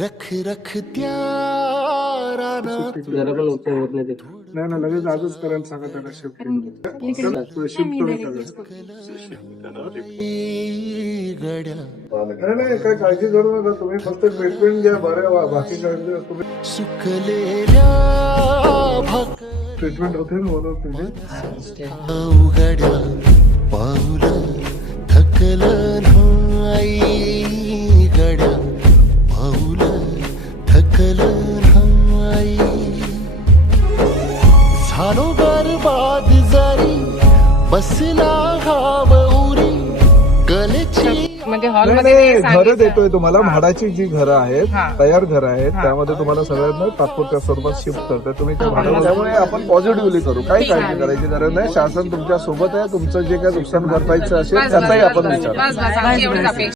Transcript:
रख रख त्या रानात जरा पण उत्तर होत नाही ते. नाही ना, लगेच आजच करायला सांगा त्याला शिफ्ट शिफ्ट करून टाका. गड्या नाही नाही, काय काळजी करू नका तुम्ही, फक्त ट्रीटमेंट घ्या बरं. बाकी काळजी तुम्ही सुकलेल्या भाक ट्रीटमेंट होते ना म्हणून तुझे. उघड्या पाऊल थकलं नाही गड्या पाऊल थकलं नाही झालो बरबाद जरी बसला घाव उरी गलची म्हणजे नाही हॉलमध्ये नाही, घरं देतोय तुम्हाला. म्हाडाची जी घरं आहेत, तयार घरं आहेत, त्यामध्ये तुम्हाला सगळ्यांना तात्पुरत्या स्वरूपात शिफ्ट करतोय तुम्ही त्या भाड्यावर. त्यामुळे आपण पॉझिटिव्हली करू, काही काळजी करायची गरज नाही. शासन तुमच्या सोबत आहे. तुमचं जे काही नुकसान भरपाईचं असेल त्याचाही आपण विचार बस बस आमची एवढीच अपेक्षा.